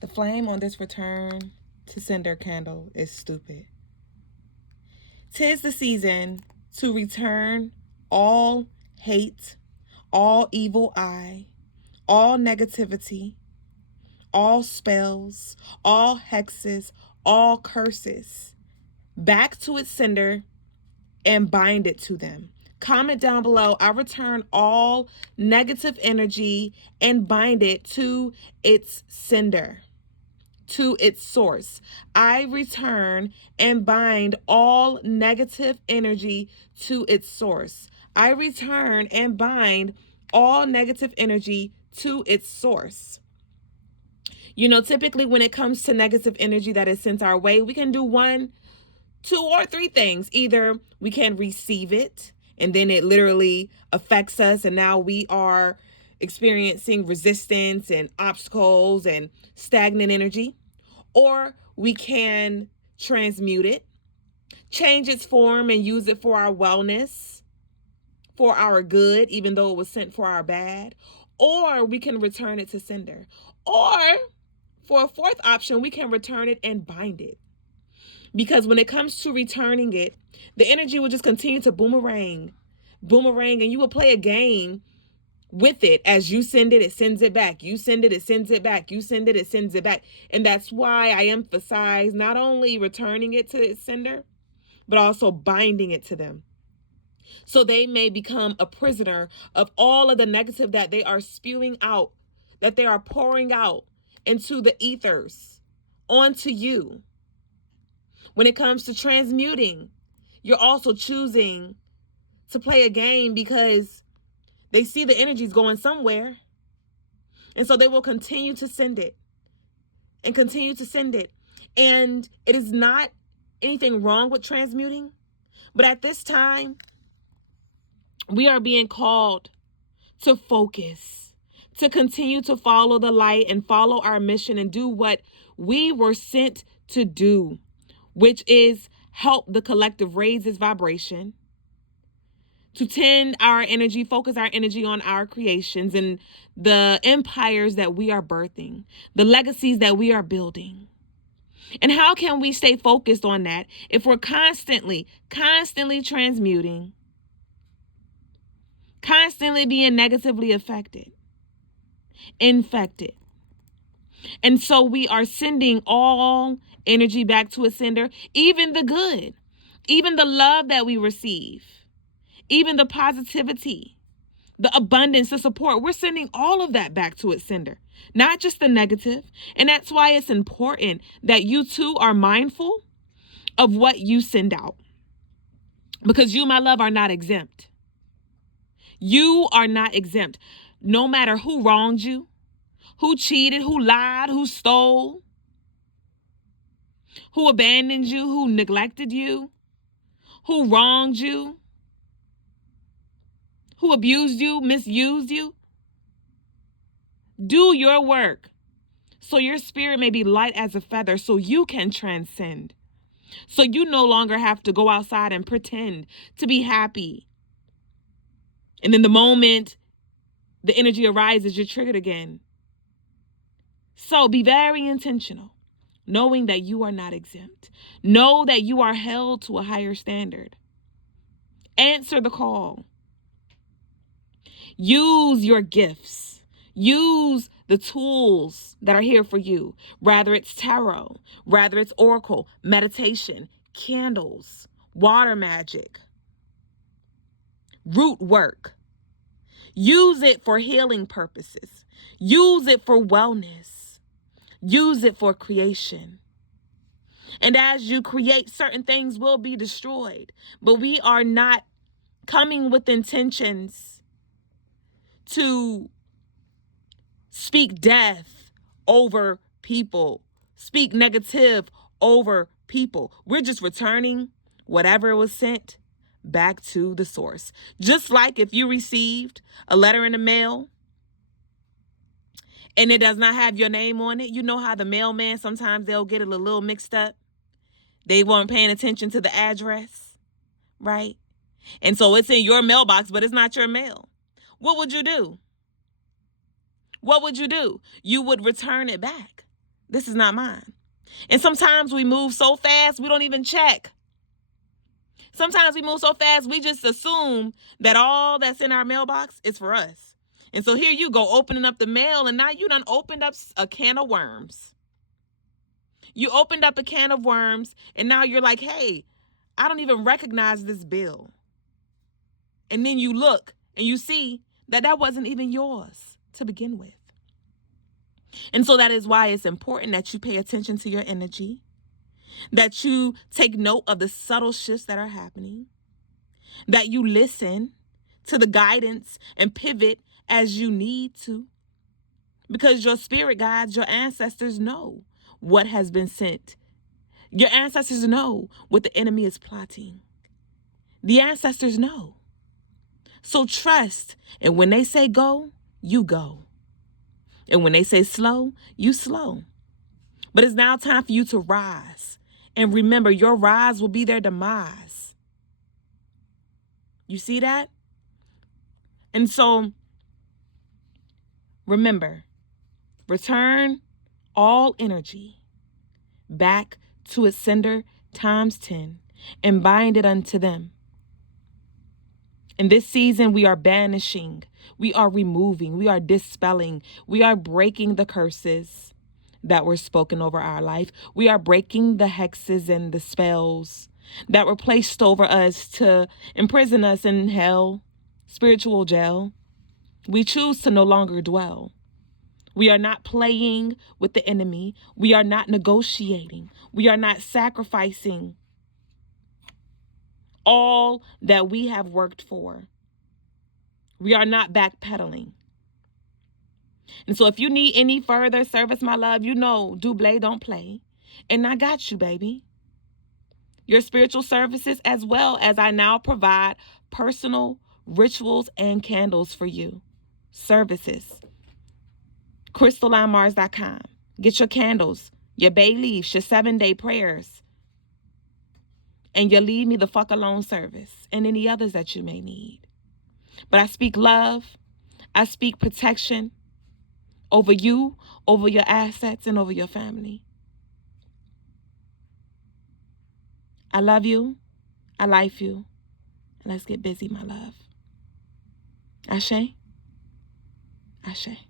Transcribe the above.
The flame on this return to sender candle is stupid. 'Tis the season to return all hate, all evil eye, all negativity, all spells, all hexes, all curses back to its sender and bind it to them. Comment down below. I return all negative energy and bind it to its sender, to its source. I return and bind all negative energy to its source. I return and bind all negative energy to its source. You know, typically when it comes to negative energy that is sent our way, we can do one, two, or three things. Either we can receive it and then it literally affects us, and now we are experiencing resistance and obstacles and stagnant energy. Or we can transmute it, change its form, and use it for our wellness, for our good, even though it was sent for our bad. Or we can return it to sender. Or for a fourth option, we can return it and bind it. Because when it comes to returning it, the energy will just continue to boomerang, and you will play a game with it. As you send it, it sends it back. You send it, it sends it back. You send it, it sends it back. And that's why I emphasize not only returning it to its sender, but also binding it to them, so they may become a prisoner of all of the negative that they are spewing out, that they are pouring out into the ethers onto you. When it comes to transmuting, you're also choosing to play a game because they see the energies going somewhere. And so they will continue to send it and continue to send it. And it is not anything wrong with transmuting. But at this time, we are being called to focus, to continue to follow the light and follow our mission and do what we were sent to do, which is help the collective raise its vibration, to tend our energy, focus our energy on our creations and the empires that we are birthing, the legacies that we are building. And how can we stay focused on that if we're constantly transmuting, constantly being negatively affected, infected? And so we are sending all energy back to a sender, even the good, even the love that we receive, even the positivity, the abundance, the support. We're sending all of that back to its sender, not just the negative. And that's why it's important that you too are mindful of what you send out, because you, my love, are not exempt. You are not exempt. No matter who wronged you, who cheated, who lied, who stole, who abandoned you, who neglected you, who wronged you, who abused you, misused you. Do your work so your spirit may be light as a feather, so you can transcend. So you no longer have to go outside and pretend to be happy. And then the moment the energy arises, you're triggered again. So be very intentional, knowing that you are not exempt. Know that you are held to a higher standard. Answer the call. Use your gifts. Use the tools that are here for you. Rather it's tarot, rather it's oracle, meditation, candles, water magic, root work. Use it for healing purposes. Use it for wellness. Use it for creation. And as you create, certain things will be destroyed. But we are not coming with intentions to speak death over people, speak negative over people. We're just returning whatever was sent back to the source. Just like if you received a letter in the mail and it does not have your name on it, you know how the mailman, sometimes they'll get it a little mixed up. They weren't paying attention to the address, right? And so it's in your mailbox, but it's not your mail. What would you do? What would you do? You would return it back. This is not mine. And sometimes we move so fast, we don't even check. Sometimes we move so fast, we just assume that all that's in our mailbox is for us. And so here you go opening up the mail, and now you done opened up a can of worms. You opened up a can of worms, and now you're like, hey, I don't even recognize this bill. And then you look and you see that that wasn't even yours to begin with. And so that is why it's important that you pay attention to your energy, that you take note of the subtle shifts that are happening, that you listen to the guidance and pivot as you need to, because your spirit guides, your ancestors know what has been sent. Your ancestors know what the enemy is plotting. The ancestors know. So trust, and when they say go, you go. And when they say slow, you slow. But it's now time for you to rise. And remember, your rise will be their demise. You see that? And so, remember, return all energy back to its sender times 10 and bind it unto them. In this season, we are banishing, we are removing, we are dispelling, we are breaking the curses that were spoken over our life. We are breaking the hexes and the spells that were placed over us to imprison us in hell, spiritual jail. We choose to no longer dwell. We are not playing with the enemy. We are not negotiating. We are not sacrificing all that we have worked for. We are not backpedaling. And so if you need any further service, my love, you know Duüblé don't play. And I got you, baby. Your spiritual services, as well as I now provide personal rituals and candles for you. Services. CrystalineMars.com. Get your candles, your bay leaves, your 7-day prayers, and your leave me the fuck alone service, and any others that you may need. But I speak love. I speak protection over you, over your assets, and over your family. I love you. I like you. And let's get busy, my love. Ashe? Ashe.